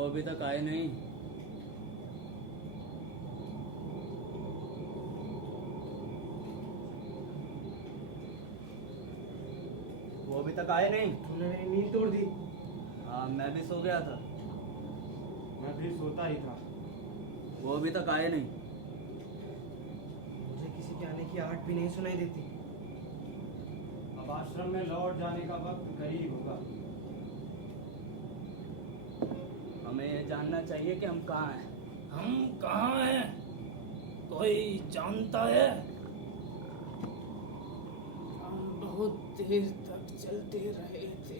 वो अभी तक आए नहीं। वो अभी तक आए नहीं। तुमने मेरी नींद तोड़ दी। हाँ, मैं भी सो गया था। मैं भी सोता ही था। वो अभी तक आए नहीं। मुझे किसी के आने की आहट भी नहीं सुनाई देती। अब आश्रम में लौट जाने का वक्त करीब होगा। हमें ये जानना चाहिए कि हम कहाँ हैं। हम कहाँ हैं? कोई जानता है? हम बहुत देर तक चलते रहे थे।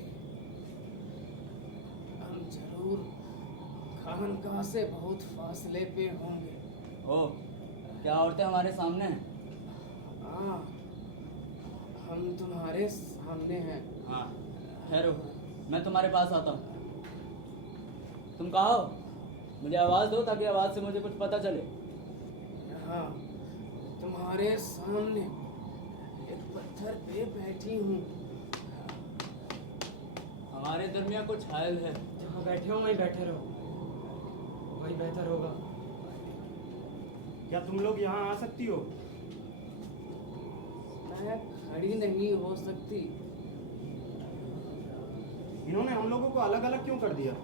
हम जरूर खानकाह से बहुत फासले पे होंगे। ओ, क्या औरतें हमारे सामने हैं? हाँ, हम तुम्हारे सामने हैं। हाँ, ठहरो, मैं तुम्हारे पास आता हूँ। तुम कहाँ हो? मुझे आवाज़ दो ताकि आवाज़ से मुझे कुछ पता चले। हाँ, तुम्हारे सामने एक पत्थर पे बैठी हूँ। हमारे दरमियान कुछ हायल है। जहाँ बैठे हो वहीं बैठे रहो, वही बेहतर होगा। क्या तुम लोग यहाँ आ सकती हो? मैं खड़ी नहीं हो सकती। इन्होंने हम लोगों को अलग अलग क्यों कर दिया?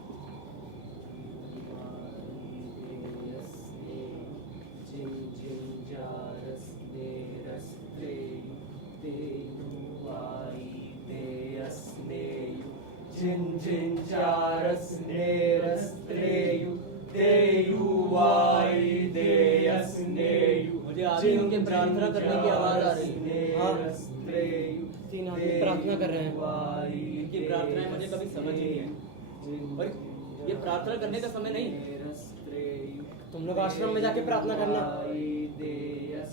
मुझे आदमियों की प्रार्थना करने की आवाज़ आ रही है। हाँ, 3 आदमी प्रार्थना कर रहे हैं। इनकी प्रार्थनाएं मुझे कभी समझ ही नहीं आई। और ये प्रार्थना करने का समय नहीं। तुम लोग आश्रम में जाके प्रार्थना करना।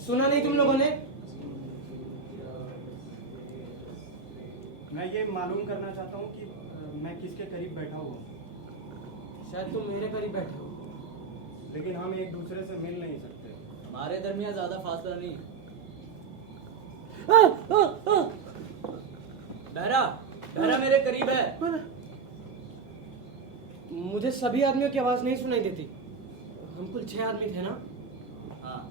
सुना नहीं तुम लोगों ने? मैं ये मालूम करना चाहता हूँ कि मैं किसके करीब बैठा हुआ हूँ। शायद तुम मेरे करीब बैठे हो, लेकिन हम एक दूसरे से मिल नहीं सकते। हमारे दरमियान ज्यादा फासला नहीं। बहरा, बहरा मेरे करीब है। मुझे सभी आदमियों की आवाज नहीं सुनाई देती। हम कुल 6 आदमी थे ना? हाँ,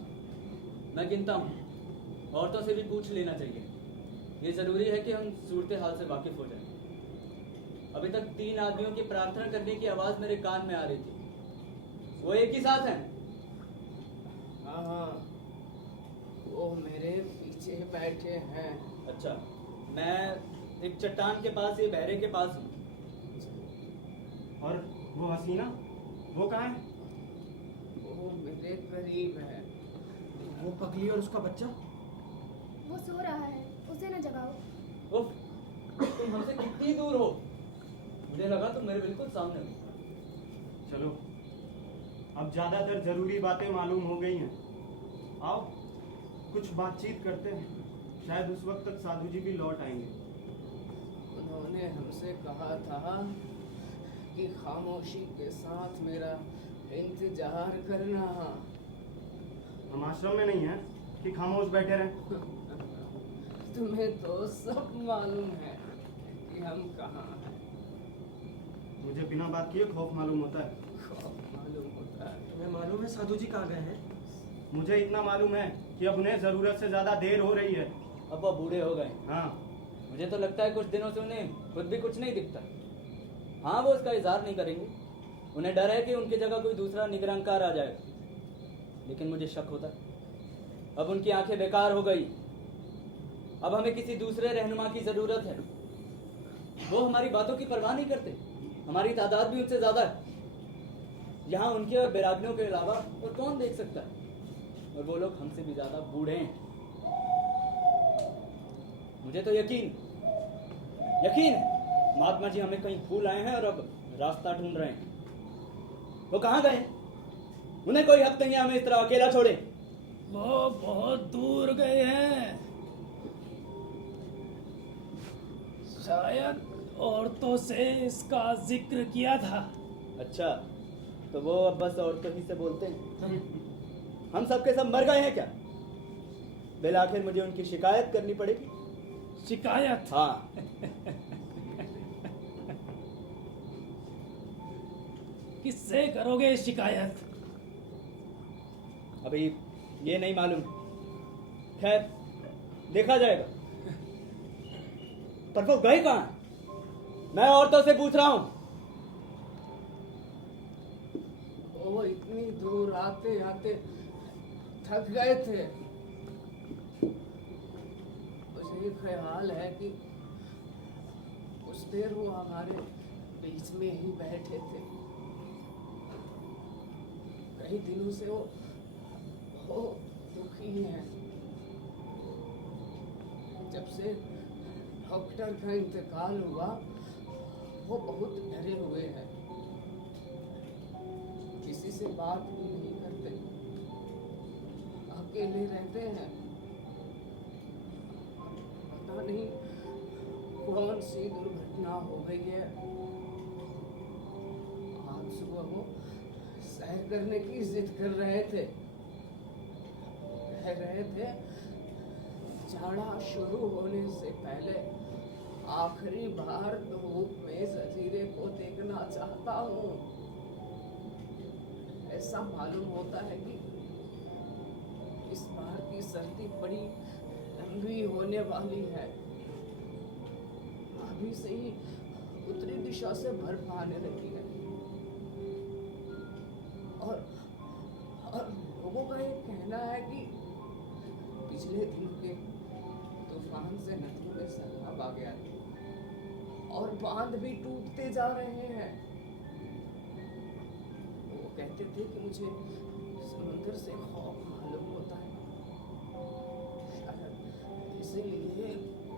मैं गिनता हूँ। औरतों से भी पूछ लेना चाहिए। ये जरूरी है कि हम सूरत हाल से वाकिफ हो जाएं। अभी तक 3 आदमियों की प्रार्थना करने की आवाज मेरे कान में आ रही थी। वो एक ही साथ हैं। हाँ हाँ, वो मेरे पीछे बैठे हैं। अच्छा, मैं एक चट्टान के पास, ये बहरे के पास हूँ। और वो हसीना, वो कहाँ है? वो मेरे करीब है। वो पगली और उसका बच्चा? वो सो रहा है, उसे न जगाओ। उफ, तुम हमसे कितनी दूर हो? मुझे लगा तुम मेरे बिल्कुल सामने हो। चलो, अब ज्यादातर जरूरी बातें मालूम हो गई हैं। आओ कुछ बातचीत करते हैं। शायद उस वक्त तक साधु जी भी लौट आएंगे। उन्होंने हमसे कहा था कि खामोशी के साथ मेरा इंतजार करना। हम आश्रम में नहीं हैं कि खामोश बैठे रहें। तुम्हें तो सब मालूम है कि हम कहाँ हैं। मुझे बिना बात किए खौफ मालूम होता है। खौफ मालूम होता है। तुम्हें मालूम है साधु जी कहाँ गए हैं? मुझे इतना मालूम है कि अब उन्हें जरूरत से ज्यादा देर हो रही है। अब वो बूढ़े हो गए। हाँ, मुझे तो लगता है कुछ दिनों से उन्हें खुद भी कुछ नहीं दिखता। हाँ, वो इसका इजहार नहीं करेंगे। उन्हें डर है कि उनकी जगह कोई दूसरा निगरानकार आ जाएगा। लेकिन मुझे शक होता है अब उनकी आंखें बेकार हो गई। अब हमें किसी दूसरे रहनुमा की जरूरत है। वो हमारी बातों की परवाह नहीं करते। हमारी तादाद भी उनसे ज्यादा है। यहाँ उनके और बैरागियों के अलावा और कौन देख सकता है? और वो लोग हमसे भी ज्यादा बूढ़े हैं। मुझे तो यकीन है महात्मा जी हमें कहीं भूल आए हैं और अब रास्ता ढूंढ रहे हैं। वो कहाँ गए? उन्हें कोई हक नहीं है हमें इस तरह अकेला छोड़े। वो बहुत दूर गए हैं। शायद औरतों से इसका जिक्र किया था। अच्छा, तो वो अब बस औरतों ही से बोलते हैं। हम सब के सब मर गए हैं क्या? बिल आखिर मुझे उनकी शिकायत करनी पड़ेगी। शिकायत? हाँ। किससे करोगे शिकायत? अभी ये नहीं मालूम, खैर देखा जाएगा। पर वो गए कहाँ? मैं औरतों से पूछ रहा हूँ। वो इतनी दूर आते आते थक गए थे। मुझे ख्याल है कि कुछ देर वो हमारे बीच में ही बैठे थे। कई दिनों से वो दुखी हैं। जब से डॉक्टर का इंतकाल हुआ वो बहुत डरे हुए हैं, किसी से बात भी नहीं करते, अकेले रहते हैं। पता नहीं कौन सी दुर्घटना हो गई है। आज सुबह वो सैर करने की जिद कर रहे थे, कह रहे थे जाड़ा शुरू होने से पहले आखिरी बार धूप में जजीरे को देखना चाहता हूँ। ऐसा मालूम होता है कि इस बार की सर्दी बड़ी लंबी होने वाली है। अभी से ही उत्तरी दिशा से बर्फ आने लगी है और लोगों का ये कहना है कि पिछले दिन के तूफान से नदियों में सैलाब आ गया और बांध भी टूटते जा रहे हैं। वो कहते थे कि मुझे समुद्र से खौफ मालूम होता है, शायद इसीलिए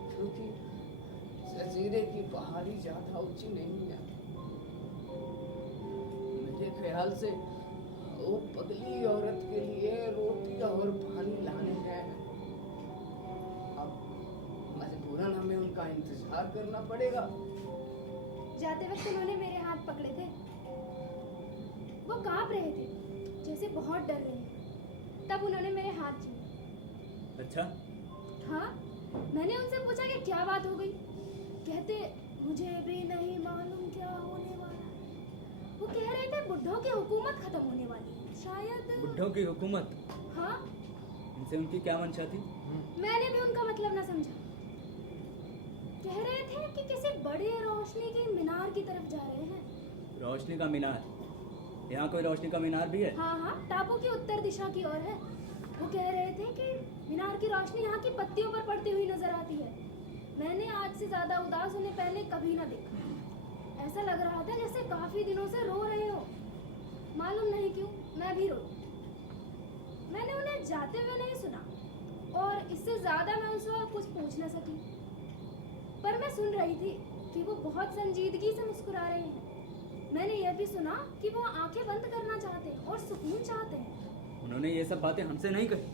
क्योंकि जजीरे की पहाड़ी ज्यादा ऊंची नहीं है। मेरे ख्याल से वो पगली औरत के लिए रोटी और पानी लाने गए हैं। अब मजबूरन हमें उनका इंतजार करना पड़ेगा। जाते वक्त उन्होंने मेरे हाथ पकड़े थे। वो कांप रहे थे, जैसे बहुत डर रहे हैं। तब उन्होंने मेरे हाथ छुए। अच्छा, हाँ, मैंने उनसे पूछा कि क्या बात हो गई। कहते मुझे भी नहीं मालूम क्या होने वाला है। वो कह रहे थे बुड्ढों की हुकूमत खत्म होने वाली है, शायद। बुड्ढों की हुकूमत? हाँ। इनसे उनकी क्या मंशा थी? मैंने भी उनका मतलब न समझा। कह रहे थे कि किसी बड़े रोशनी की मीनार की तरफ जा रहे हैं। रोशनी का मीनार? यहाँ कोई रोशनी का मीनार भी है? हाँ हाँ, टापू की उत्तर दिशा की ओर है। वो कह रहे थे कि मीनार की रोशनी यहाँ की पत्तियों पर पड़ती हुई नजर आती है। मैंने आज से ज्यादा उदास उन्हें पहले कभी ना देखा। ऐसा लग रहा था जैसे काफी दिनों से रो रहे हो। मालूम नहीं क्यों मैं भी रोई। मैंने उन्हें जाते हुए नहीं सुना और इससे ज्यादा मैं उनसे कुछ पूछ न सकी। पर मैं सुन रही थी कि वो बहुत संजीदगी से मुस्कुरा रहे हैं। मैंने यह भी सुना कि वो आंखें बंद करना चाहते हैं और सुकून चाहते हैं। उन्होंने ये सब बातें हमसे नहीं कही।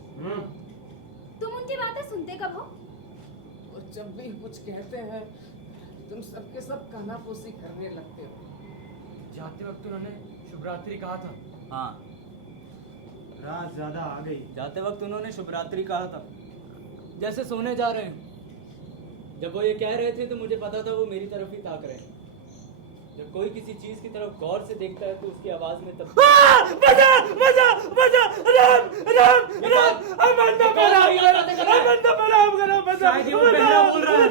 तुम उनकी बातें सुनते कब हो? और जब भी कुछ कहते हैं तुम सबके सब कानाफूसी करने लगते हो। जाते वक्त उन्होंने शुभ रात्रि कहा था। हाँ, रात ज्यादा आ गई। जाते वक्त उन्होंने शुभ रात्रि कहा था, जैसे सोने जा रहे हैं। जब वो ये कह रहे थे तो मुझे पता था वो मेरी तरफ ही ताक रहे हैं। जब कोई किसी चीज की तरफ गौर से देखता है तो उसकी आवाज में तब बजा बजा बजा राम राम राम अमन तो प्रणाम करो, अमन तो प्रणाम करो। बजा शायद ये वो पहला बोल रहा है।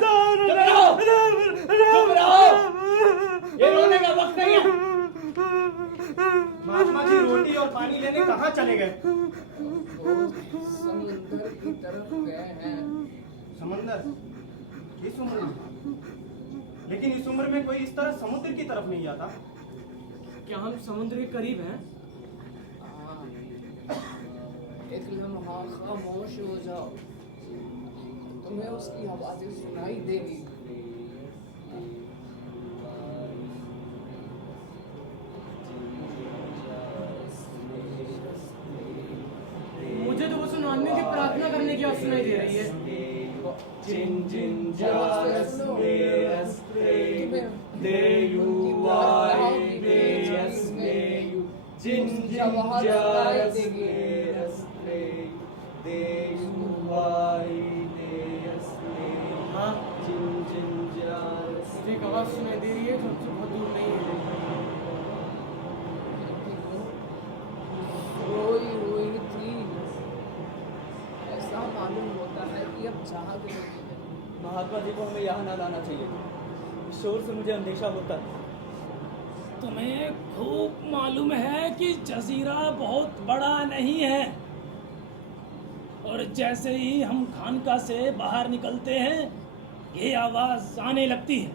चुप रहो। ये रोने का वक्त नहीं है। महात्मा जी रोटी और पानी लेने कहाँ चले गए? वो समुद्र की तरफ गए हैं। समंदर? इस उम्र में? लेकिन इस उम्र में कोई इस तरह समुद्र की तरफ नहीं आता। क्या हम समुद्र के करीब हैं? हाँ, एक लम्हा खामोश हो जाओ, तुम्हें उसकी आवाजें सुनाई देगी। मुझे तो वो सुनाने की प्रार्थना करने की आवाज सुनाई दे रही है। जिन जिन आवाज सुनाई दे रही है जो हमसे बहुत दूर नहीं है। जाग रही है। महात्मा जी को हमें यहाँ ना लाना चाहिए। इस शोर से मुझे अंदेशा होता है। तुम्हें खूब मालूम है कि जजीरा बहुत बड़ा नहीं है, और जैसे ही हम खानका से बाहर निकलते हैं ये आवाज आने लगती है।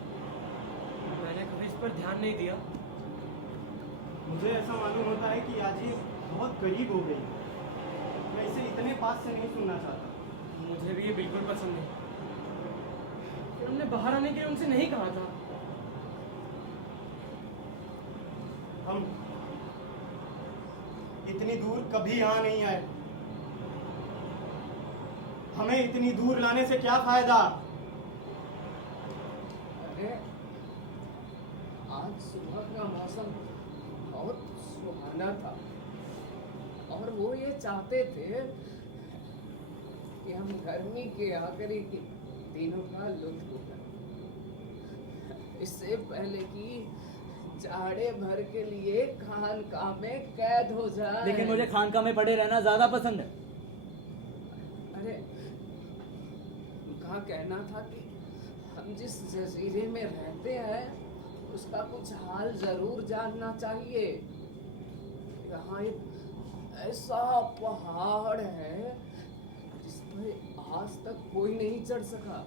मैंने कभी इस पर ध्यान नहीं दिया। मुझे ऐसा मालूम होता है कि आज ये बहुत करीब हो गई। मैं इसे इतने पास से नहीं सुनना चाहता। मुझे भी ये बिल्कुल पसंद नहीं। फिर हमने बाहर आने के लिए उनसे नहीं कहा था। हम इतनी दूर कभी यहाँ नहीं आए। हमें इतनी दूर लाने से क्या फायदा? अरे आज सुबह का मौसम बहुत सुहाना था और वो ये चाहते थे कि हम गर्मी के आखिरी दिनों का लुत्फ उठाएं, इससे पहले कि जाड़े भर के लिए खानका में कैद हो जाए। लेकिन मुझे खानका में पड़े रहना ज्यादा पसंद है। अरे उनका कहना था कि हम जिस जजीरे में रहते हैं उसका कुछ हाल जरूर जानना चाहिए। यहाँ एक ऐसा पहाड़ है जिस पर आज तक कोई नहीं चढ़ सका।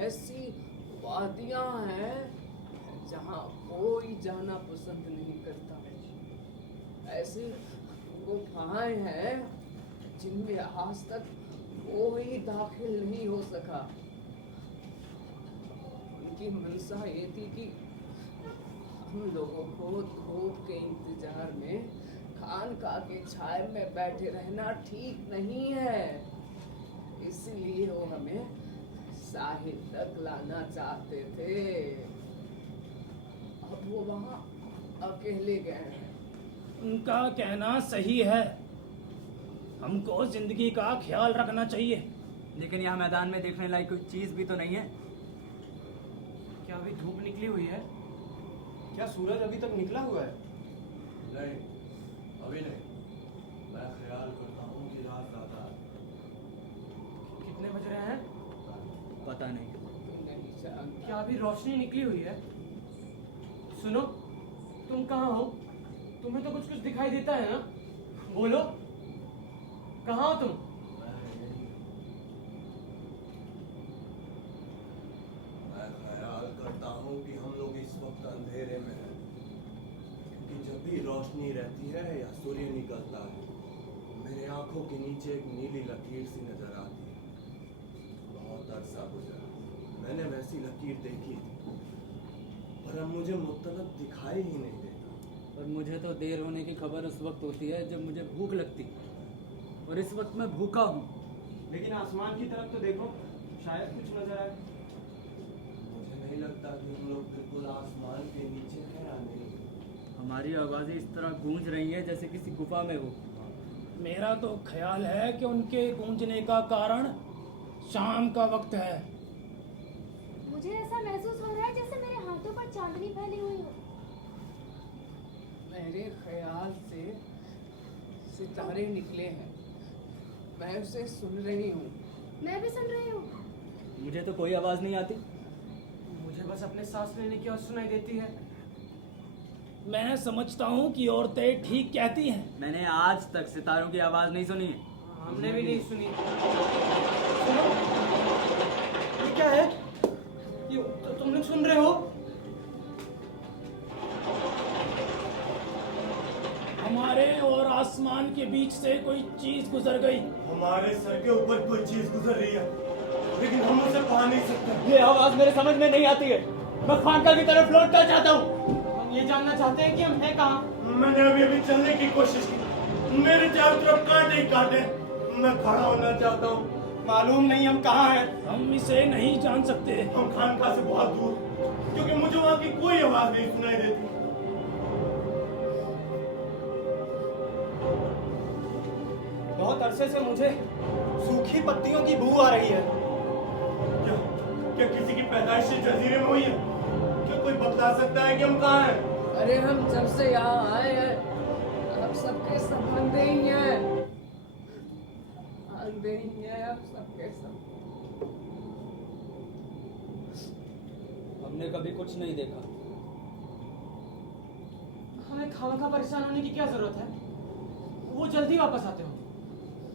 ऐसी वादियां हैं जहाँ कोई जाना पसंद नहीं करता। ऐसी गुफाएं हैं जिनमें आज तक कोई दाखिल नहीं हो सका। उनकी मंशा ये थी कि हम लोगों को धूप के इंतजार में खानका के छाए में बैठे रहना ठीक नहीं है, इसलिए वो हमें साहिल तक लाना चाहते थे। अब वो वहाँ अकेले गए हैं। उनका कहना सही है, हमको जिंदगी का ख्याल रखना चाहिए। लेकिन यहाँ मैदान में देखने लायक कोई चीज भी तो नहीं है। क्या अभी धूप निकली हुई है? क्या सूरज अभी तक निकला हुआ है? नहीं, अभी नहीं। मैं ख्याल करता हूँ कि रात ज्यादा है। कितने बज रहे हैं? पता नहीं। नहीं जानता। क्या अभी रोशनी निकली हुई है? सुनो, तुम कहाँ हो? तुम्हें तो कुछ कुछ दिखाई देता है ना? बोलो, कहाँ हो तुम? मैं ख्याल करता हूँ कि हम लोग इस वक्त अंधेरे में हैं, क्योंकि जब भी रोशनी रहती है या सूर्य निकलता है मेरे आंखों के नीचे एक नीली लकीर सी नजर आती है। बहुत अरसा गुजरा मैंने वैसी लकीर देखी थी, पर अब मुझे मुत्तलक दिखाई ही नहीं देता। और मुझे तो देर होने की खबर उस वक्त होती है जब मुझे भूख लगती, और इस वक्त मैं भूखा हूँ। लेकिन आसमान की तरफ तो देखो, शायद कुछ नजर आए। मुझे नहीं लगता कि हम लोग बिल्कुल आसमान के नीचे हैं या नहीं। हमारी आवाजें इस तरह गूंज रही हैं जैसे किसी गुफा में हो। मेरा तो ख्याल है कि उनके गूंजने का कारण शाम का वक्त है। मुझे ऐसा महसूस हो रहा है जैसे मेरे हाथों पर चांदनी फैली हुई हो। मेरे ख्याल से सितारे निकले हैं, मैं उसे सुन रही हूँ। मैं भी सुन रही हूँ। मुझे तो कोई आवाज नहीं आती। मुझे बस अपने सांस लेने की आवाज सुनाई देती है। मैं समझता हूँ कि औरतें ठीक कहती हैं। मैंने आज तक सितारों की आवाज नहीं सुनी है। हमने भी नहीं सुनी। सुनो, ये क्या है? ये तो तुम लोग सुन रहे हो? हमारे और आसमान के बीच से कोई चीज गुजर गई। हमारे सर के ऊपर कोई चीज गुजर रही है, लेकिन हम उसे पा नहीं सकते। ये आवाज मेरे समझ में नहीं आती है। मैं खानका की तरफ लौटना चाहता हूँ। हम ये जानना चाहते हैं कि हम हैं कहाँ। मैंने अभी चलने की कोशिश की, मेरे चारों तरफ कांटे ही कांटे। मैं खड़ा होना चाहता हूँ, मालूम नहीं हम कहाँ हैं। हम इसे नहीं जान सकते। हम खानका से बहुत दूर, क्योंकि मुझे वहाँ की कोई आवाज नहीं सुनाई देती। बहुत अरसे से मुझे सूखी पत्तियों की बू आ रही है। क्या क्या किसी की पैदाइश इस जजीरे में हुई है? क्या कोई बता सकता है कि हम कहाँ हैं? अरे हम जब से यहाँ आए हैं हम सबके सब अंधे ही हैं, अंधे ही हैं हम सबके सब। हमने कभी कुछ नहीं देखा। हमें खामखा परेशान होने की क्या जरूरत है? वो जल्दी वापस आते हो,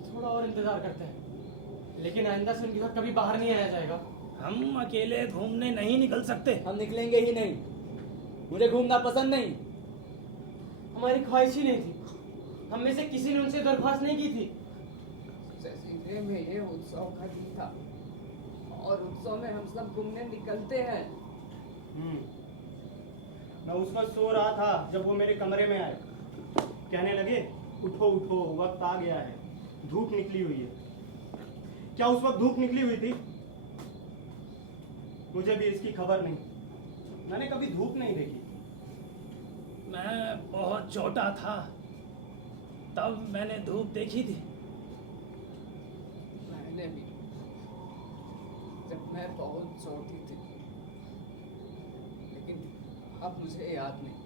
थोड़ा और इंतजार करते हैं, लेकिन आइंदा से उनके साथ कभी बाहर नहीं आया जाएगा। हम अकेले घूमने नहीं निकल सकते। हम निकलेंगे ही नहीं, मुझे घूमना पसंद नहीं। हमारी ख्वाहिश ही नहीं थी, हम में से किसी ने उनसे दरख्वास्त नहीं की थी। जजीरे में ये उत्सव का दिन था और उत्सव में हम सब घूमने निकलते हैं। मैं उस वक्त सो रहा था जब वो मेरे कमरे में आए, कहने लगे उठो उठो वक्त आ गया है, धूप निकली हुई है। क्या उस वक्त धूप निकली हुई थी? मुझे भी इसकी खबर नहीं, मैंने कभी धूप नहीं देखी। मैं बहुत छोटा था तब मैंने धूप देखी थी। मैंने भी, जब मैं बहुत छोटी थी, लेकिन अब मुझे याद नहीं।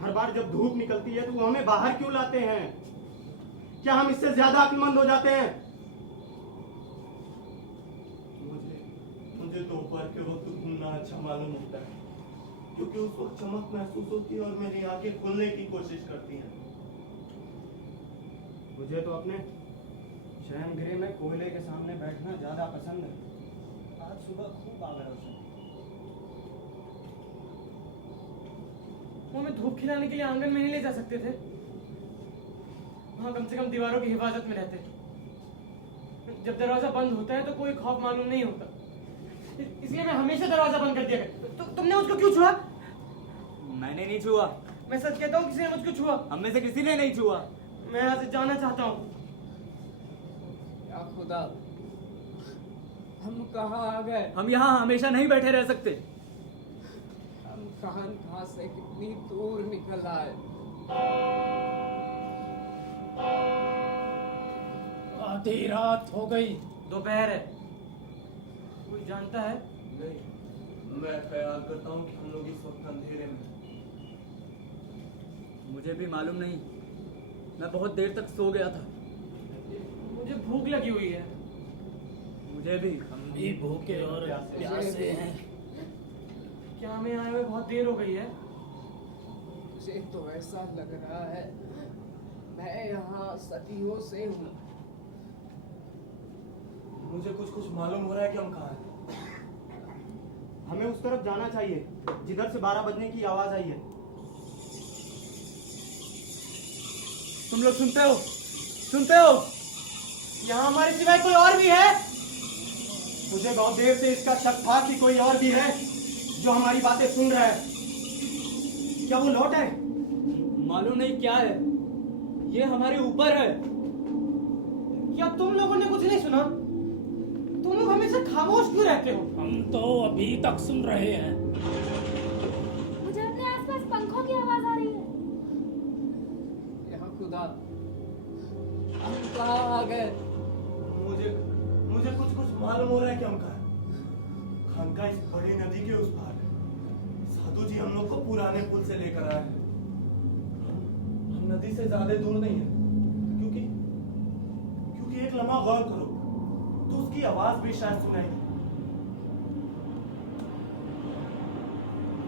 हर बार जब धूप निकलती है तो वो हमें बाहर क्यों लाते हैं? क्या हम इससे ज्यादा अक्लमंद हो जाते हैं? मुझे दोपहर के वक्त घूमना अच्छा मालूम होता है, क्योंकि उस वक्त चमक महसूस होती है और मेरी आंखें खुलने की कोशिश करती हैं। मुझे तो अपने शयन गृह में कोयले के सामने बैठना ज्यादा पसंद है। आज सुबह खूब आग रोशन। वो हमें धूप खिलाने के लिए आंगन में नहीं ले जा सकते थे? वहां कम से कम दीवारों की हिफाजत में रहते। जब दरवाजा बंद होता है तो कोई खौफ मालूम नहीं होता, इसलिए मैं हमेशा दरवाजा बंद कर दिया करता। तुमने उसको क्यों छुआ? मैंने नहीं छुआ। मैं सच कहता हूँ, किसी ने मुझको छुआ। हम में से किसी ने नहीं छुआ। मैं यहाँ से जाना चाहता हूँ। या खुदा, हम कहाँ आ गए? हम यहाँ हमेशा नहीं बैठे रह सकते। हम कहाँ से कितनी दूर निकल आए। आधी रात हो गई। दोपहर है, कोई जानता है? नहीं, मैं ख्याल करता हूँ कि हम लोग इस वक्त अंधेरे में हैं। मुझे भी मालूम नहीं, मैं बहुत देर तक सो गया था। मुझे भूख लगी हुई है। मुझे भी। हम भी भूखे और प्यासे हैं। क्या हमें आए हुए बहुत देर हो गई है? मुझे तो ऐसा लग रहा है मैं यहाँ सदियों से हूँ। मुझे कुछ मालूम हो रहा है कि हम कहाँ हैं। हमें उस तरफ जाना चाहिए जिधर से 12 बजने की आवाज आई है। तुम लोग सुनते हो? सुनते हो? यहाँ हमारे सिवाय कोई और भी है? मुझे बहुत देर से इसका शक था कि कोई और भी है जो हमारी बातें सुन रहा है। क्या वो लौट आए? मालूम नहीं क्या है, ये हमारे ऊपर है। क्या तुम लोगों ने कुछ नहीं सुना? तुम लोग हमेशा खामोश क्यों रहते हो? हम तो अभी तक सुन रहे हैं। मुझे अपने आसपास पंखों की आवाज आ रही है। या खुदा, हम कहाँ आ गए? मुझे कुछ मालूम हो रहा है कि हम कहाँ हैं। खानका इस बड़ी नदी के उस पार है। साधु जी हम लोग को पुराने पुल से लेकर आए हैं। हम नदी से ज्यादा दूर नहीं है, क्योंकि एक लम्हा गौर करो तो उसकी आवाज भी शायद सुनाई दी।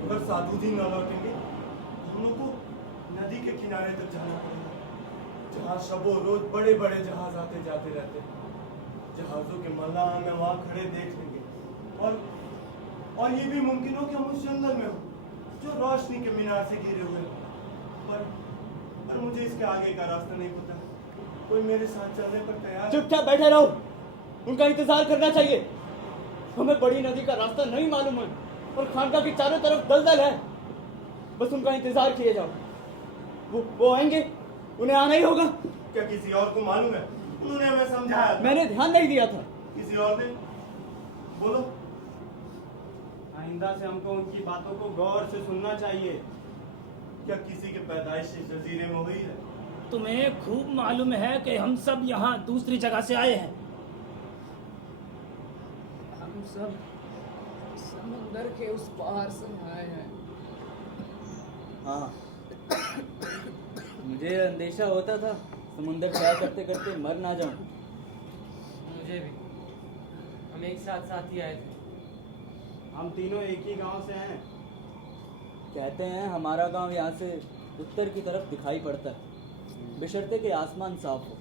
अगर साधु जी न लौटेंगे हम लोग को नदी के किनारे तक जाना पड़ेगा, जहाँ शबो रोज बड़े बड़े जहाज आते जाते रहते हैं। जहाजों के मल्लाह हमें वहां खड़े देख लेंगे और ये भी मुमकिन हो कि हम उस जंगल में हो जो रोशनी के मीनार से घिरे हुए हैं। पर मुझे इसके आगे का रास्ता नहीं पता। कोई मेरे साथ चलने पर तैयार? चुपचाप बैठे रहो, उनका इंतजार करना चाहिए। हमें बड़ी नदी का रास्ता नहीं मालूम है और खानका की चारों तरफ दलदल है। बस उनका इंतजार किए जाओ। वो आएंगे, उन्हें आना ही होगा। क्या किसी और को मालूम है? उन्होंने हमें समझाया। मैंने ध्यान नहीं दिया था। किसी और ने? बोलो। आइंदा से हमको उनकी बातों को गौर से सुनना चाहिए। क्या किसी के पैदाइश इस जजीरे में हुई है? तुम्हें खूब मालूम है कि हम सब यहाँ दूसरी जगह से आए हैं। हम सब समुंदर के उस पार से आए हैं। हाँ, मुझे अंदेशा होता था समुंदर पार करते करते मर ना जाऊं। मुझे भी। हम हम एक साथ साथ ही आए थे। हम तीनों एक ही गांव से हैं। कहते हैं हमारा गांव यहाँ से उत्तर की तरफ दिखाई पड़ता है, बशर्ते कि आसमान साफ हो।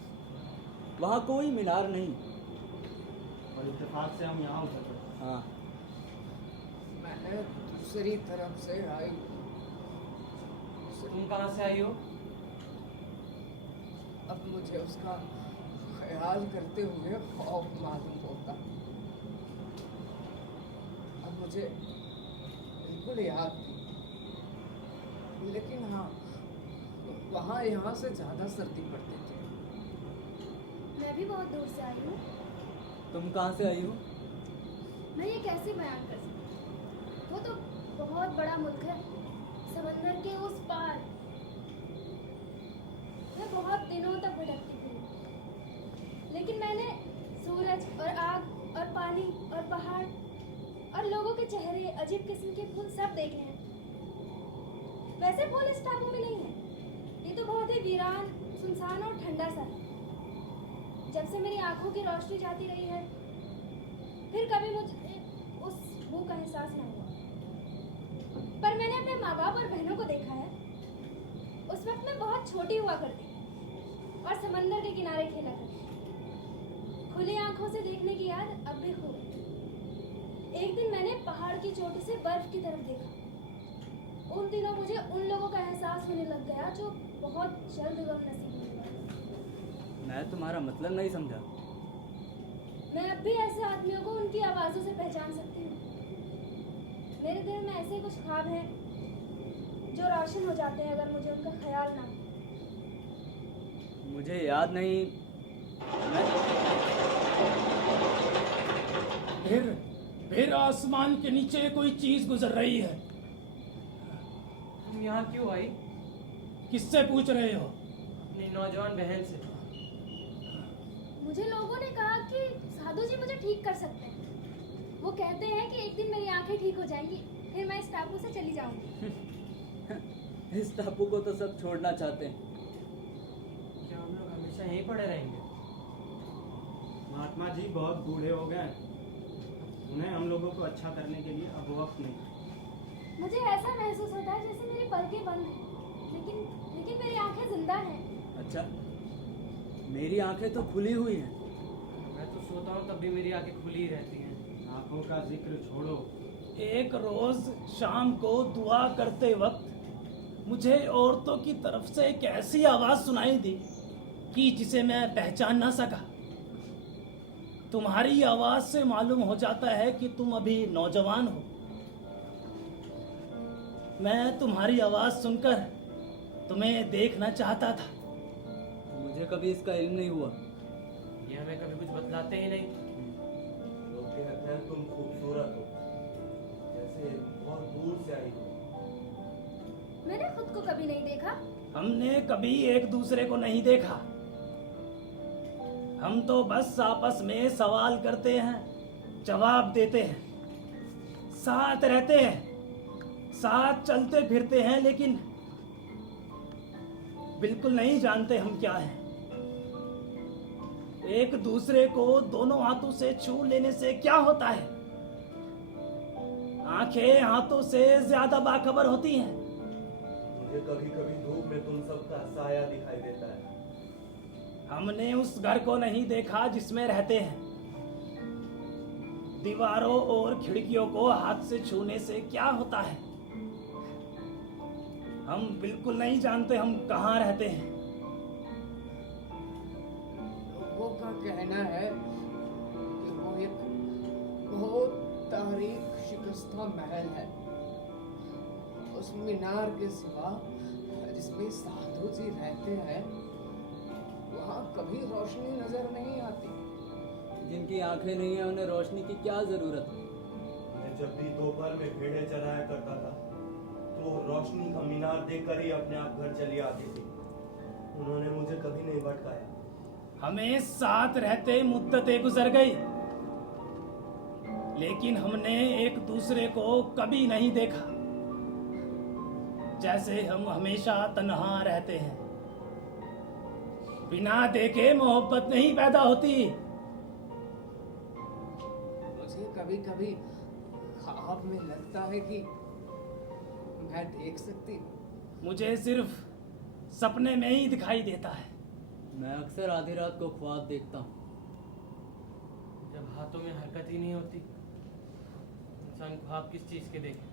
वहाँ कोई मीनार नहीं। और इत्तेफाक से हम यहाँ उतर पड़े। हाँ, मैं दूसरी तरफ से आई। तुम कहाँ से आई हो? अब मुझे उसका ख्याल करते हुए खौफ मालूम होता। अब मुझे बिल्कुल याद नहीं, लेकिन हाँ, वहाँ यहाँ से ज़्यादा सर्दी पड़ती थी। मैं भी बहुत दूर से आई हूँ। तुम कहाँ से आई हो? मैं ये कैसे बयान कर सकती हूँ? वो तो बहुत बड़ा मुल्क है, समंदर के उस पार। मैं बहुत दिनों तक भटकती थी, लेकिन मैंने सूरज और आग और पानी और पहाड़ और लोगों के चेहरे, अजीब किस्म के फूल सब देखे हैं। वैसे फूल इस टापू में नहीं है। ये तो बहुत ही वीरान, सुनसान और ठंडा सा है। जब से मेरी आंखों की रोशनी जाती रही है, फिर कभी मुझे उस भूख का एहसास न हुआ। पर मैंने अपने माँ बाप और बहनों को देखा है। उस वक्त मैं बहुत छोटी हुआ करती और समंदर के किनारे खेला करती। खुली आंखों से देखने की याद अब भी खो गई। एक दिन मैंने पहाड़ की चोटी से बर्फ की तरफ देखा। उन दिनों मुझे उन लोगों का एहसास होने लग गया जो बहुत जल्द गम नसीब होने वाले। मैं तुम्हारा मतलब नहीं समझा। मैं अब भी ऐसे आदमियों को उनकी आवाज़ों से पहचान सकती हूँ। मेरे दिल में ऐसे कुछ ख्वाब हैं जो रोशन हो जाते हैं अगर मुझे उनका ख्याल ना हो। मुझे याद नहीं। मैं फिर आसमान के नीचे कोई चीज गुजर रही है। तुम यहाँ क्यों आई? किससे पूछ रहे हो? अपनी नौजवान बहन से। मुझे लोगों ने कहा कि साधु जी मुझे ठीक कर सकते हैं। वो कहते हैं कि एक दिन मेरी आंखें ठीक हो जाएंगी, फिर मैं इस टापू से चली जाऊंगी। इस टापू को तो सब छोड़ना चाहते हैं। क्या हम लोग हमेशा यहीं पड़े रहेंगे? महात्मा जी बहुत बूढ़े हो गए हैं। उन्हें हम लोगों को अच्छा करने के लिए अब वक्त नहीं। मुझे ऐसा महसूस होता है जैसे मेरी पलकें बंद हैं, लेकिन मेरी आंखें जिंदा हैं। अच्छा, मेरी आंखें तो खुली हुई हैं। मैं तो सोता हूँ तब भी मेरी आंखें खुली रहती हैं। आंखों का जिक्र छोड़ो। एक रोज शाम को दुआ करते वक्त मुझे औरतों की तरफ से एक ऐसी आवाज सुनाई दी कि जिसे मैं पहचान ना सका। तुम्हारी आवाज से मालूम हो जाता है कि तुम अभी नौजवान हो। मैं तुम्हारी आवाज सुनकर तुम्हें देखना चाहता था। मुझे कभी इसका इल्म नहीं हुआ। ये हमें कभी कुछ बतलाते ही नहीं। लोग कहते हैं तुम खूबसूरत हो, जैसे बहुत दूर से आई हो। मैंने खुद को कभी नहीं देखा। हमने कभी एक दूसरे को नहीं देखा। हम तो बस आपस में सवाल करते हैं, जवाब देते हैं, साथ रहते हैं, साथ चलते फिरते हैं, लेकिन बिल्कुल नहीं जानते हम क्या हैं। एक दूसरे को दोनों हाथों से छू लेने से क्या होता है? आंखें हाथों से ज्यादा बाखबर होती हैं। मुझे कभी कभी धूप में तुम सबका साया दिखाई देता है। हमने उस घर को नहीं देखा जिसमें रहते हैं। दीवारों और खिड़कियों को हाथ से छूने से क्या होता है? हम बिल्कुल नहीं जानते हम कहाँ रहते हैं। लोगों का कहना है कि वो एक बहुत तारीख शिकस्ता महल है। उस मीनार के सिवा जिसमें साधु जी रहते हैं, वहाँ कभी रोशनी नजर नहीं आती। जिनकी आंखें नहीं है उन्हें रोशनी की क्या जरूरत है? मैं जब भी दोपहर में भेड़े चराया करता था तो रोशनी का मीनार देखकर ही अपने आप घर चली आती थी। उन्होंने मुझे कभी नहीं भटकाया। हमें साथ रहते मुद्दतें गुजर गई, लेकिन हमने एक दूसरे को कभी नहीं देखा। जैसे हम हमेशा तन्हा रहते हैं। बिना देखे मोहब्बत नहीं पैदा होती। मुझे कभी कभी ख्वाब में लगता है कि मैं देख सकती हूँ। मुझे सिर्फ सपने में ही दिखाई देता है। मैं अक्सर आधी रात को ख्वाब देखता हूँ। जब हाथों में हरकत ही नहीं होती, इंसान ख्वाब किस चीज के देखे?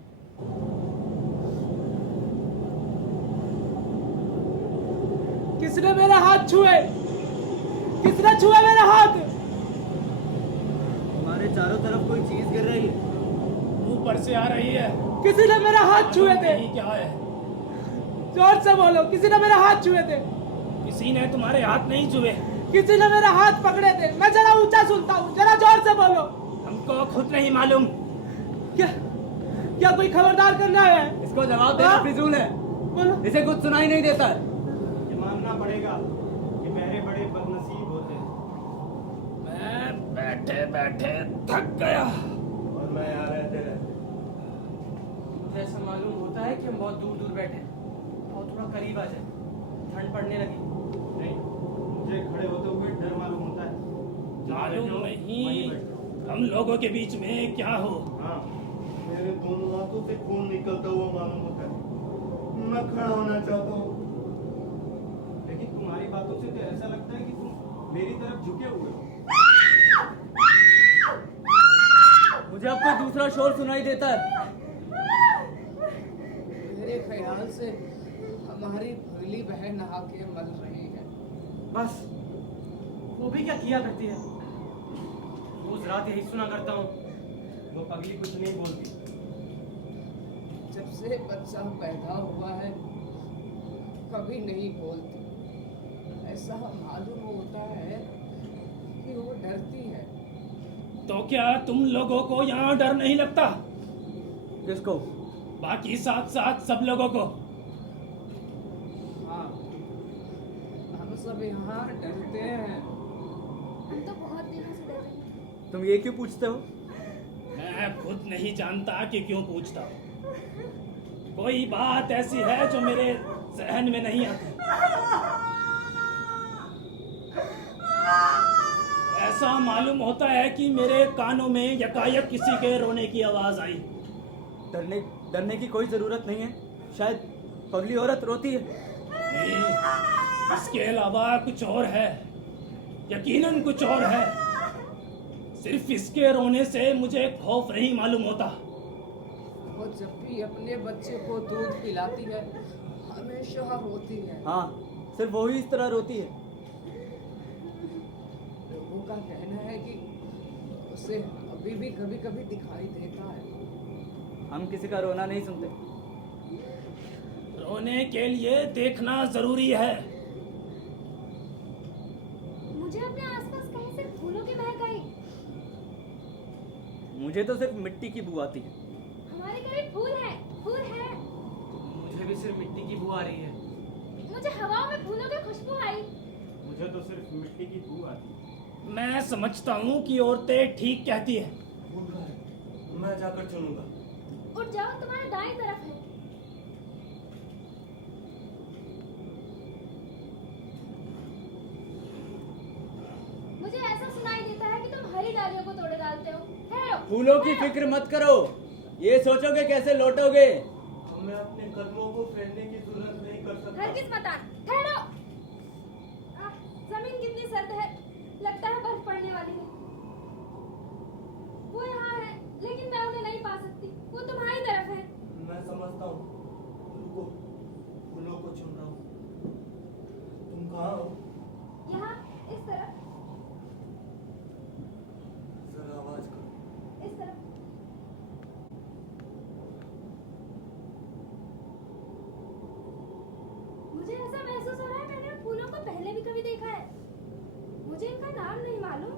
किसने मेरे हाथ छुए? किसने छुआ मेरा हाथ? हमारे चारों तरफ कोई चीज गिर रही है। ऊपर से आ रही है। किसी ने मेरा हाथ छुए थे। नहीं, क्या है? जोर से बोलो, किसी ने मेरा हाथ छुए थे। किसी ने तुम्हारे हाथ नहीं छुए। किसी ने मेरा हाथ पकड़े थे। मैं जरा ऊंचा सुनता हूँ, जरा जोर से बोलो। हमको खुद नहीं मालूम। क्या क्या कोई खबरदार करना है? इसको जवाब देना हाँ? फिजूल है। बोलो। इसे कुछ सुनाई नहीं देता है। ये मानना पड़ेगा कि मेरे बड़े बदनसीब होते हैं। मैं बैठे बैठे थक गया। और मैं यहाँ रहते रहते मुझे ऐसा मालूम होता है कि हम बहुत दूर दूर बैठे हैं और थोड़ा करीब आ जाए। ठंड पड़ने लगी। नहीं, मुझे खड़े होते हुए डर मालूम होता है। जहाँ बैठे मालूम हो, नहीं वहीं बैठो। हम लोगों के बीच में क्या हो। हाँ, मेरे दोनों हाथों से खून निकलता हुआ मालूम होता है। मैं खड़ा होना चाहता हूँ। लेकिन तुम्हारी बातों से तो ऐसा लगता है कि तुम मेरी तरफ झुके हुए हो। मुझे अब कोई दूसरा शोर सुनाई देता है। मेरे ख्याल से हमारी भोली बहन आके मल रही है। बस, वो भी क्या किया करती है? रोज रात यही सुना करता हूँ। वो पगली कुछ नहीं बोलती। जब से बच्चा पैदा हुआ है कभी नहीं बोलती। ऐसा मालूम होता है कि वो डरती है। तो क्या तुम लोगों को यहाँ डर नहीं लगता? किसको? बाकी साथ साथ सब लोगों को। हाँ, हम सब यहाँ डरते हैं। हम तो बहुत दिनों से डर रहे हैं। तुम ये क्यों पूछते हो? मैं खुद नहीं जानता कि क्यों पूछता हूँ। कोई बात ऐसी है जो मेरे जहन में नहीं आती। ऐसा मालूम होता है कि मेरे कानों में यकायक किसी के रोने की आवाज आई। डरने की कोई जरूरत नहीं है। शायद पगली औरत रोती है। नहीं, इसके अलावा कुछ और है। यकीनन कुछ और है। सिर्फ इसके रोने से मुझे खौफ नहीं मालूम होता। वो जब भी अपने बच्चे को दूध पिलाती है हमेशा रोती है। हाँ, सिर्फ वही इस तरह रोती है। लोगों का कहना है कि उसे अभी भी कभी कभी दिखाई देता है। हम किसी का रोना नहीं सुनते। रोने के लिए देखना जरूरी है। मुझे अपने आसपास कहीं से फूलों की महक आई। मुझे तो सिर्फ मिट्टी की बू आती है। हमारे करीब फूल है, फूल है। मुझे भी सिर्फ मिट्टी की बू आ रही है। मुझे हवा में फूलों की खुशबू आई। मुझे तो सिर्फ मिट्टी की बू आती है। मैं समझता हूँ कि औरतें ठीक कहती है। बोल रहा है, मैं जाकर चुनूंगा। उठ जाओ, तुम्हारा दाईं तरफ है। मुझे ऐसा सुनाई देता है कि तुम हरी डालियों को तोड़े डालते हो। ठहरो। फूलों की फिक्र मत करो। ये सोचोगे कैसे लौटोगे। मैं अपने कदमों को फेरने की जरूरत नहीं कर सकता। हरगिज मत आना। ठहरो। जमीन कितनी सर्द है, लगता है बर्फ पड़ने वाली है। वो यहाँ है, लेकिन मैं उन्हें नहीं पा सकती। वो तुम्हारी तरफ है। मैं समझता हूँ। रुको, फूलों को चुन रहा हूँ। तुम कहाँ हो? यहाँ, इस तरफ, जरा आवाज करो। इस तरफ। मुझे ऐसा महसूस हो रहा है मैंने उन फूलों को पहले भी कभी देखा है। मुझे इनका नाम नहीं मालूम,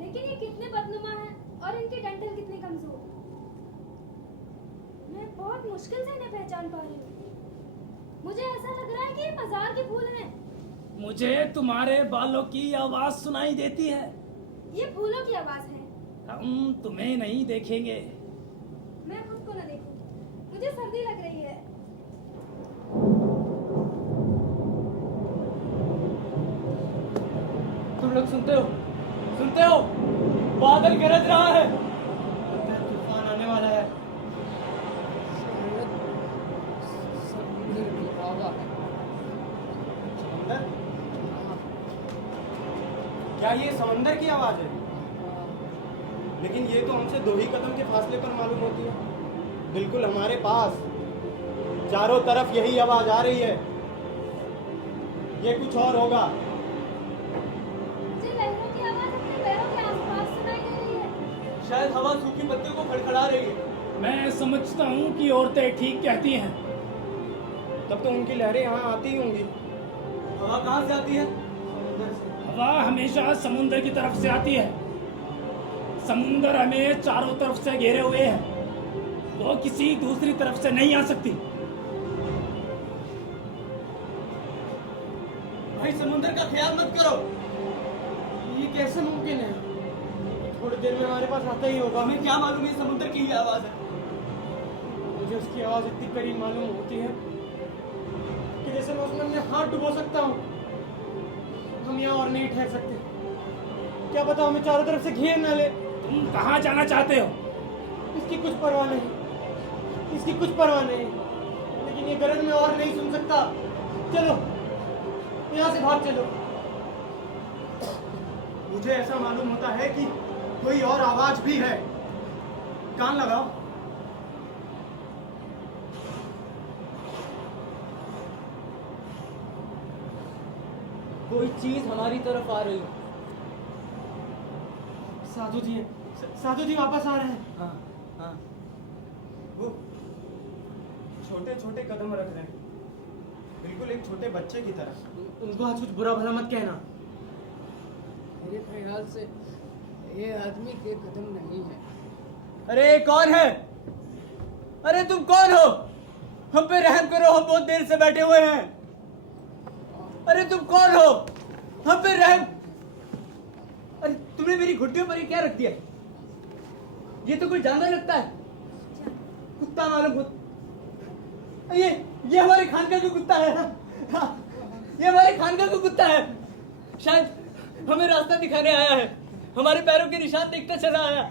लेकिन ये कितने बदनुमा हैं और इनके डंठल कितने कमजोर। मैं बहुत मुश्किल से इन्हें पहचान पा रही हूँ। मुझे ऐसा लग रहा है कि ये मजार के फूल हैं। मुझे तुम्हारे बालों की आवाज सुनाई देती है। ये फूलों की आवाज है। हम तुम्हें नहीं देखेंगे। मैं खुद को न देखूं। मुझे सर्दी लग रही है। तुम लोग सुनते हो? सुनते हो? बादल गरज रहा है, तूफान आने वाला है। समुद्र की हवा है। समंदर? क्या ये समंदर की आवाज है? लेकिन ये तो हमसे 2 ही कदम के फासले पर मालूम होती है, बिल्कुल हमारे पास। चारों तरफ यही आवाज आ रही है। ये कुछ और होगा। मुझे लहरों की आवाज अपने पैरों के आसपास सुनाई दे रही है। शायद हवा सूखी पत्तियों को खड़खड़ा रही है। मैं समझता हूँ कि औरतें ठीक कहती हैं। तब तो उनकी लहरें यहाँ आती ही होंगी। हवा कहाँ से आती है? हवा हमेशा समुद्र की तरफ से आती है। समुद्र हमें चारों तरफ से घेरे हुए है, वो किसी दूसरी तरफ से नहीं आ सकती। भाई समुद्र का ख्याल मत करो। ये कैसे मुमकिन है? थोड़ी देर में हमारे पास आता ही होगा। हमें क्या मालूम ये समुद्र की ही आवाज है। मुझे उसकी आवाज इतनी करीब मालूम होती है कि जैसे मैं उसमें अपने हाथ डुबो सकता हूँ। हम यहाँ और नहीं ठहर सकते। क्या पता हमें चारों तरफ से घेर ना ले। तुम कहाँ जाना चाहते हो? इसकी कुछ परवाह नहीं, इसकी कुछ परवाह नहीं, लेकिन ये गरज में और नहीं सुन सकता। चलो यहाँ से भाग चलो। मुझे ऐसा मालूम होता है कि कोई और आवाज भी है। कान लगाओ। कोई चीज हमारी तरफ आ रही है। साधु जी हैं, साधु जी वापस आ रहे हैं। हाँ हाँ। वो छोटे छोटे कदम रख रहे हैं, बिल्कुल एक छोटे बच्चे की तरह। उनको आज कुछ बुरा भला मत कहना। मेरे ख्याल से ये आदमी के कदम नहीं है। अरे कौन है? अरे तुम कौन हो? हम पे रहम करो, हम बहुत देर से बैठे हुए हैं। अरे तुम कौन हो? हम पे रहम। अरे तुमने मेरी घुट्टियों पर ये क्या रख दिया? ये तो कोई जानवर लगता है, कुत्ता मालूम हो। ये हमारे खानका का कुत्ता है। हाँ, ये हमारे खानका का कुत्ता है। शायद हमें रास्ता दिखाने आया है, हमारे पैरों के निशान देखता चला आया।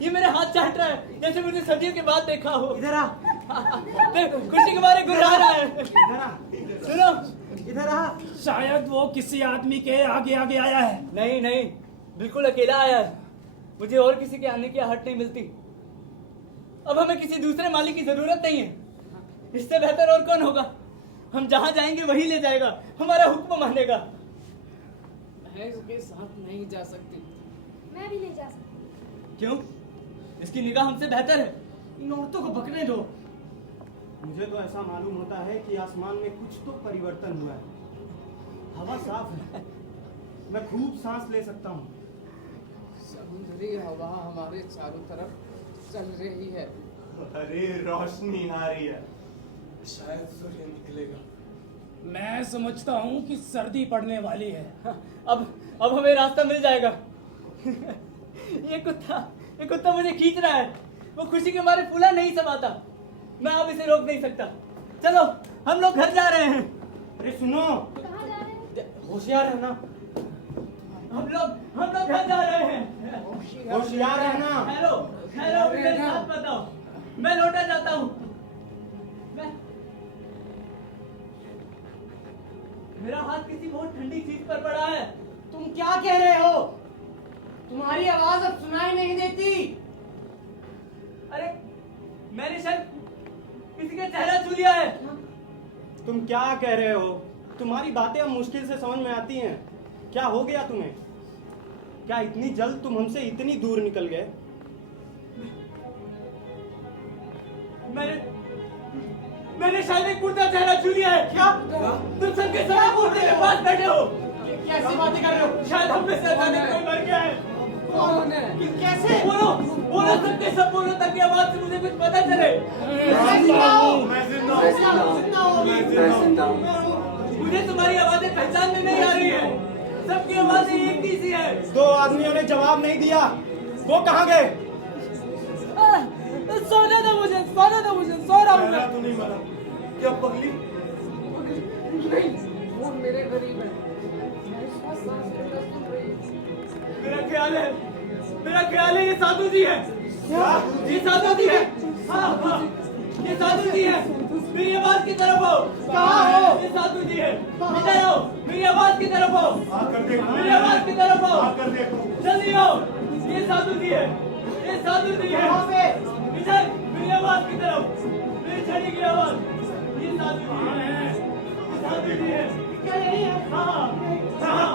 ये मेरे हाथ चाट रहा है जैसे मुझे सदियों के बाद देखा हो। इधर आ, खुशी के मारे गुर्रा रहा है। इधर आ, सुनो, इधर आ। शायद वो किसी आदमी के आगे आगे आया है। नहीं नहीं, बिल्कुल अकेला आया है। मुझे और किसी के आने की आहट नहीं मिलती। अब हमें किसी दूसरे मालिक की जरूरत नहीं है। इससे बेहतर और कौन होगा? हम जहां जाएंगे वही ले जाएगा, हमारा हुक्म मानेगा। मैं इसके साथ नहीं जा सकती। मैं भी नहीं जा सकती। क्यों? इसकी निगाह हमसे बेहतर है। इन औरतों को बकने दो। मुझे तो ऐसा मालूम होता है कि आसमान में कुछ तो परिवर्तन हुआ है। हवा साफ है, मैं खूब सांस ले सकता हूँ। समुद्री हवा हमारे चारों तरफ चल रही है। अरे रोशनी आ रही है, शायद सूर्य निकलेगा। मैं समझता हूँ कि सर्दी पड़ने वाली है। अब हमें रास्ता मिल जाएगा। ये कुत्ता मुझे खींच रहा है। वो खुशी के मारे फूला नहीं समाता। मैं अब इसे रोक नहीं सकता। चलो हम लोग घर जा रहे हैं। अरे सुनो, कहाँ जा रहे हैं? होशियार रहना। हम लोग घर जा रहे हैं। होशियार रहना। हेलो हेलो, मेरे साथ बताओ। मैं लौटा जाता हूँ। मेरा हाथ किसी बहुत ठंडी चीज पर पड़ा है। तुम क्या कह रहे हो? तुम्हारी आवाज अब सुनाई नहीं देती। अरे मैंने शायद किसी का चेहरा छू लिया है। तुम क्या कह रहे हो? तुम्हारी बातें अब मुश्किल से समझ में आती हैं। क्या हो गया तुम्हें? क्या इतनी जल्द तुम हमसे इतनी दूर निकल गए? मैंने शायद एक मुर्दा चेहरा छू लिया है। क्या? तुम सबके सब मुर्दे के पास बैठे हो। कैसी बातें कर रहे हो? शायद हम में से अचानक कोई मर गया है। कौन है? कैसे? बोलो सबके सब बोलो, ताकि आवाज से मुझे कुछ पता चले। मैं जिंदा हूँ। मुझे तुम्हारी आवाजें पहचान में नहीं आ रही है। सबकी आवाजें एक ही सी है। 2 आदमियों ने जवाब नहीं दिया। वो कहाँ गए? सोना था मुझे, सो रहा हूँ मैं। तू नहीं मरा क्या पगली? नहीं, वो मेरे करीब है। मैं इसका सांस लेना सुन रही हूँ। मेरा ख्याल है ख्याल है ये साधु जी है। ये साधु जी है। हाँ हाँ ये साधु जी है। मेरी आवाज की तरफ आओ। कहाँ हो? ये साधु जी है। इधर आओ, मेरी आवाज की तरफ आओ। मेरी आवाज की तरफ आओ। जल्दी आओ, ये साधु जी है। ये साधु जी है। इधर मेरी आवाज की तरफ, मेरी छड़ी की आवाज। ये साधु जी है। ये साधु जी है। क्या यही है? हाँ हाँ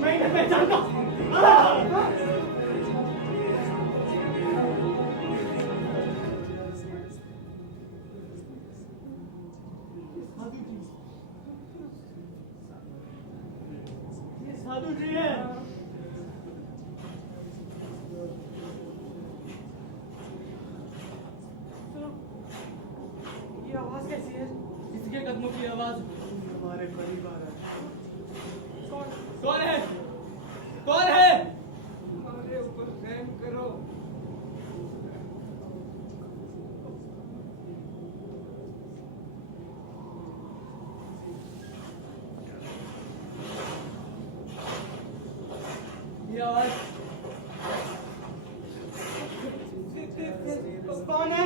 मैं इन्हें पहचानता हूँ। हाँ। साधु जी है। ये आवाज कैसी है? इसके कदमों की आवाज हमारे करीब आ रहा है। कौन है? कौन है? हमारे ऊपर रहम करो। ये आवाज कौन है?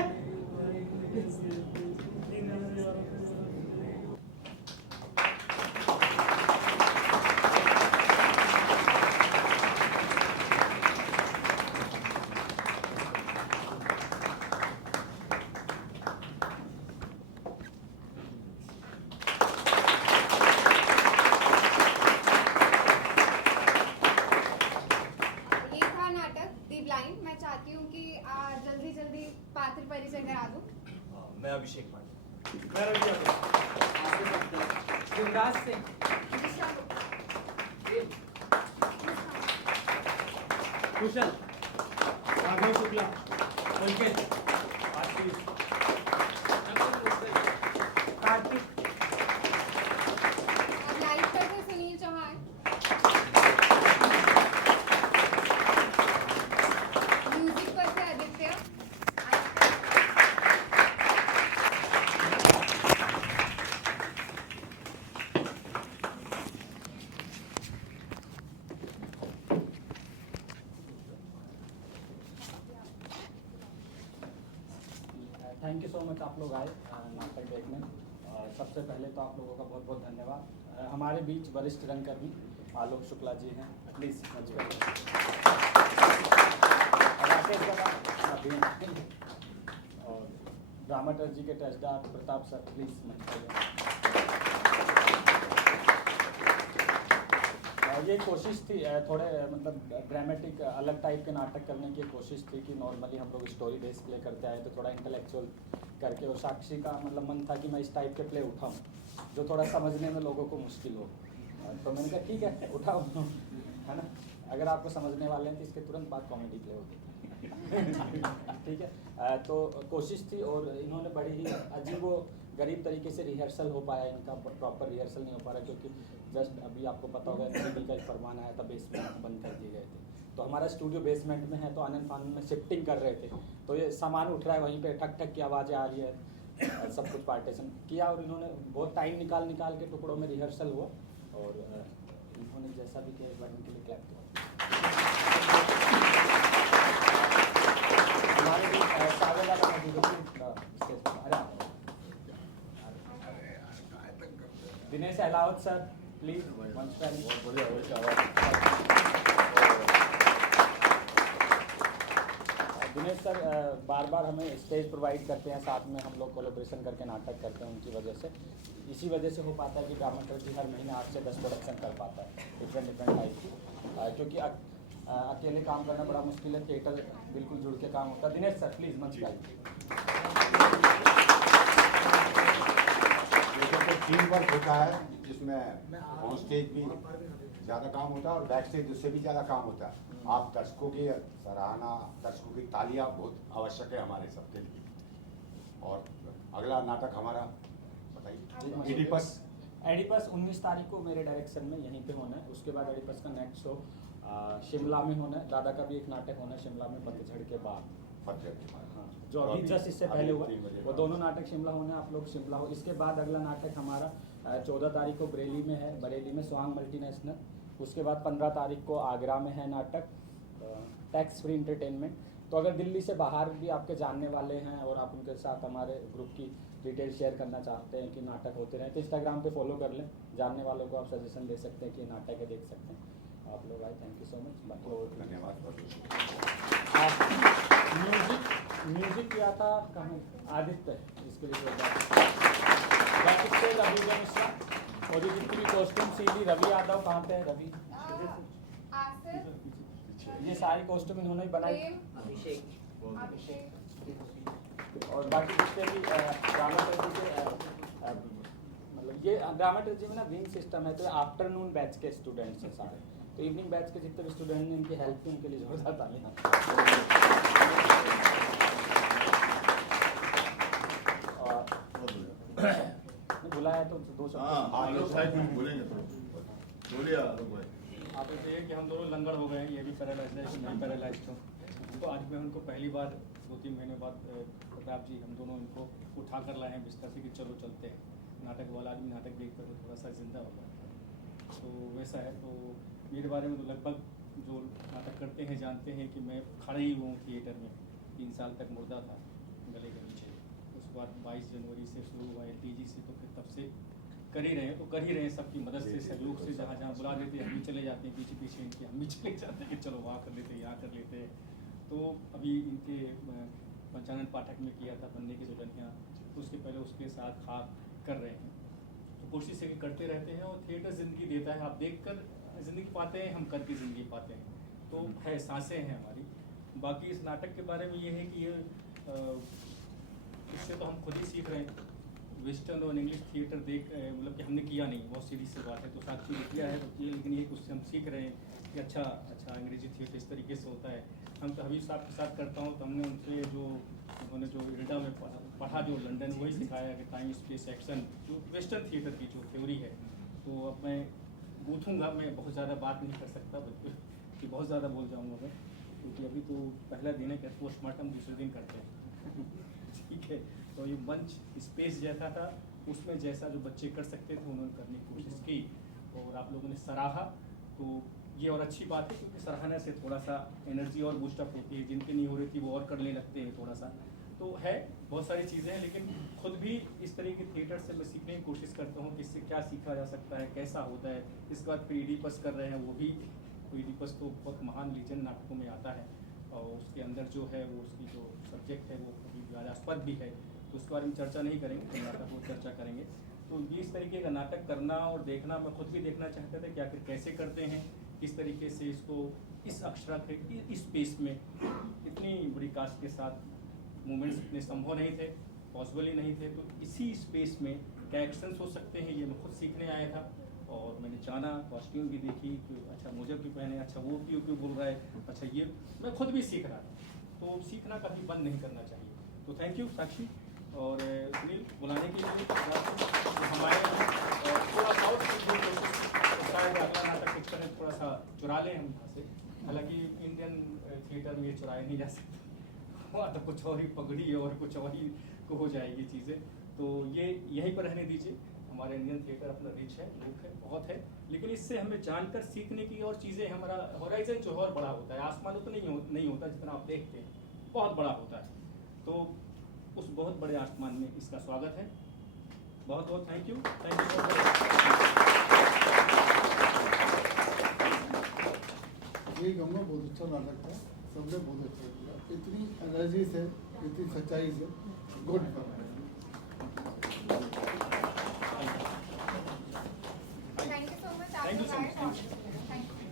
ये था नाटक दी ब्लाइंड। मैं चाहती हूँ कि जल्दी जल्दी पात्र परिचय करा दूँ। मैं अभिषेक पांडे। मैं रवि यादव। युवराज सिंह। कुशल, राघव शुक्ला। संकेत, कार्तिक। अब लाइव पर थे सुनील चौहान। म्यूजिक पर थे Aditya. Thank you so much आप लोग आए नाटक देखने। सबसे पहले तो आप लोगों का बहुत बहुत धन्यवाद। हमारे बीच वरिष्ठ रंगकर्मी आलोक शुक्ला जी हैं, प्लीज मंच पर और ड्रामाटर्जी के टेस्टदार प्रताप सर, प्लीज मंच पर। ये कोशिश थी थोड़े मतलब ड्रामेटिक अलग टाइप के नाटक करने की कोशिश थी कि नॉर्मली हम लोग स्टोरी बेस्ड प्ले करते आए तो थोड़ा इंटेलेक्चुअल करके, और साक्षी का मतलब मन था कि मैं इस टाइप के प्ले उठाऊं जो थोड़ा समझने में लोगों को मुश्किल हो। तो मैंने कहा ठीक है उठाओ, है ना। अगर आपको समझने वाले हैं तो इसके तुरंत बाद कॉमेडी प्ले होगी। ठीक है। तो कोशिश थी और इन्होंने बड़ी ही अजीब व गरीब तरीके से रिहर्सल हो पाया, इनका प्रॉपर रिहर्सल नहीं हो पा रहा क्योंकि जस्ट अभी आपको पता होगा NCB का एक फरमान आया था, बेसमेंट बंद कर दिए गए थे। तो हमारा स्टूडियो बेसमेंट में है, तो आनंद फानंद में शिफ्टिंग कर रहे थे, तो ये सामान उठ रहा है वहीं पे, ठक ठक की आवाज़ें आ रही है। सब कुछ पार्टीशन किया और इन्होंने बहुत टाइम निकाल के टुकड़ों में रिहर्सल हुआ और इन्होंने जैसा भी किया, एक बार इनके लिए क्लैप किया। हमारे भी सागर वाला दिनेश अहलावत सर, प्लीज मंच पर। बहुत बढ़िया। दिनेश सर बार बार हमें स्टेज प्रोवाइड करते हैं, साथ में हम लोग कोलैबोरेशन करके नाटक करते हैं उनकी वजह से। इसी वजह से हो पाता है कि ड्रामाटर्जी हर महीने 8 से 10 प्रोडक्शन कर पाता है डिफरेंट टाइप की, क्योंकि अकेले काम करना बड़ा मुश्किल है, थिएटर बिल्कुल जुड़ के काम होता है। दिनेश सर प्लीज मंच पर। टीम वर्क होता है जिसमें ऑन स्टेज भी ज़्यादा काम होता है और बैक स्टेज उससे भी ज़्यादा काम होता है। आप दर्शकों की सराहना, दर्शकों की तालियां बहुत आवश्यक है हमारे सबके लिए। और अगला नाटक हमारा बताइए। एडिपस 19 तारीख को मेरे डायरेक्शन में यहीं पे होना है। उसके बाद एडिपस का नेक्स्ट शो शिमला में होना है। दादा का भी एक नाटक होना है शिमला में पतझड़ के बाद। हाँ, जो अभी जस्ट इससे पहले हुआ, वो दोनों नाटक शिमला होने, आप लोग शिमला हो। इसके बाद अगला नाटक हमारा 14 तारीख को बरेली में है, बरेली में स्वांग मल्टीनेशनल। उसके बाद 15 तारीख को आगरा में है नाटक। Tax free entertainment. तो अगर दिल्ली से बाहर भी आपके जानने वाले हैं और आप उनके साथ हमारे ग्रुप की डिटेल शेयर करना चाहते हैं कि नाटक होते रहें तो इंस्टाग्राम पे फॉलो कर लें। जानने वालों को आप सजेशन दे सकते हैं कि नाटक है, देख सकते हैं। आप लोग आए, थैंक यू सो मच। बहुत धन्यवाद। म्यूजिक किया था कहाँ? आदित्य, इसके लिए रवि मिश्रा और ये जितनी भी कॉस्ट्यूम सीधी रवि यादव, कहाँ पे है रवि? ये सारी कॉस्ट्यूम इन्होंने ही बनाई। और बाकी जितने भी ड्रामाटर्जी के मतलब ये ड्रामाटर्जी में ना विंग सिस्टम है, तो आफ्टरनून बैच के स्टूडेंट्स हैं सारे। तो इवनिंग बैच के जितने भी स्टूडेंट हैं इनकी हेल्प की उनके लिए जोरदार तालियां। बुलाया तो दो शब्द बोलिए आलोक भाई। आप ये है कि हम दोनों लंगड़ हो गए हैं, ये भी पैरालाइज है, मैं पैरालाइज हूँ। तो आज मैं उनको पहली बार 2-3 महीने बाद प्रताप जी हम दोनों उनको उठा कर लाए हैं बिस्तर से कि चलो चलते हैं। नाटक वाला आदमी नाटक देख कर थोड़ा सा जिंदा हो गया, तो वैसा है। तो मेरे बारे में तो लगभग जो नाटक करते हैं जानते हैं कि मैं खड़ा ही हुआ हूँ थिएटर में। 3 साल तक मुर्दा था गले के नीचे। उसके बाद 22 जनवरी से शुरू हुआ LTG से, तो फिर तब से कर ही रहे हैं। तो कर ही रहे हैं सबकी मदद से, सहयोग से। जहाँ जहाँ बुला देते हैं हम भी चले जाते हैं, पीछे पीछे इनके हम भी चले जाते हैं कि चलो वहाँ कर लेते हैं, यहाँ कर लेते हैं। तो अभी इनके पंचानन पाठक में किया था बनने की दुल्हनिया, तो उसके पहले उसके साथ खाक कर रहे हैं। तो कोशिश है कि करते रहते हैं और थिएटर ज़िंदगी देता है। आप देख कर ज़िंदगी पाते हैं, हम करके ज़िंदगी पाते हैं। तो है, सांसें हैं हमारी। बाकी इस नाटक के बारे में ये है कि ये इससे तो हम खुद ही सीख रहे हैं। वेस्टर्न और इंग्लिश थिएटर देख मतलब कि हमने किया नहीं, बहुत सीधी सी बात है। तो साक्षी ने किया है तो किया, लेकिन ये उससे हम सीख रहे हैं कि अच्छा अंग्रेजी थिएटर इस तरीके से होता है। हम तो हबीब साहब के साथ करता हूँ, तो हमने उनसे उन्होंने जो इल्डा में पढ़ा जो लंदन, वही सिखाया कि टाइम स्पेस एक्शन जो वेस्टर्न थिएटर की जो थ्योरी है। तो अब मैं गूँथूँगा, मैं बहुत ज़्यादा बात नहीं कर सकता बिल्कुल कि बहुत ज़्यादा बोल जाऊँगा मैं, क्योंकि अभी तो पहला दिन है कि पोस्टमार्टम दूसरे दिन करते हैं। ठीक है, तो ये मंच स्पेस जैसा था, उसमें जैसा जो बच्चे कर सकते थे उन्होंने करने की कोशिश की और आप लोगों ने सराहा। तो ये और अच्छी बात है, क्योंकि सराहना से थोड़ा सा एनर्जी और बूस्टअप होती है। जिनके नहीं हो रही थी वो और करने लगते हैं थोड़ा सा। तो है, बहुत सारी चीज़ें हैं, लेकिन खुद भी इस तरह के थिएटर से मैं सीखने की कोशिश करता हूँ कि इससे क्या सीखा जा सकता है, कैसा होता है। इसके बाद फिर ईडीपस कर रहे हैं, वो भी ईडीपस तो बहुत महान लीजेंड नाटकों में आता है और उसके अंदर जो है वो उसकी जो सब्जेक्ट है वो कभी विवादास्पद भी है, तो उसके बारे में चर्चा नहीं करेंगे, तो नाटक को चर्चा करेंगे। तो ये इस तरीके का नाटक करना और देखना, मैं खुद भी देखना चाहता था कि आखिर कैसे करते हैं, किस तरीके से इसको इस अक्षराकृत इस स्पेस में इतनी बड़ी कास्ट के साथ मूवमेंट्स इतने संभव नहीं थे, पॉसिबल ही नहीं थे। तो इसी स्पेस में क्या एक्शंस हो सकते हैं, ये मैं खुद सीखने आया था। और मैंने जाना, कॉस्ट्यूम भी देखी कि अच्छा मुझे भी पहने, अच्छा वो क्यों बोल रहा है, अच्छा ये मैं खुद भी सीख रहा था। तो सीखना कभी बंद नहीं करना चाहिए। तो थैंक यू साक्षी और सुनील बुलाने के लिए। हमारे थोड़ा सा शायद अगला नाटक कुछ करें, थोड़ा सा चुरा लें हम यहाँ से। हालांकि इंडियन थिएटर में ये चुराया नहीं जा सकता, वहाँ तो कुछ और ही पगड़ी और कुछ और ही को हो जाएगी चीज़ें। तो ये यहीं पर रहने दीजिए। हमारे इंडियन थिएटर अपना रिच है, लुक है, बहुत है, लेकिन इससे हमें जानकर सीखने की और चीज़ें, हमारा होराइजन जो है और बड़ा होता है। आसमान उतना नहीं होता जितना आप देखते हैं, बहुत बड़ा होता है। तो उस बहुत बड़े आसमान में इसका स्वागत है। बहुत बहुत थैंक यू। ये कहूँगा बहुत अच्छा नाटक था, सबने बहुत अच्छा किया। इतनी एनर्जी से, इतनी सच्चाई से, good. Thank you so much. Thank you so much. Thank you.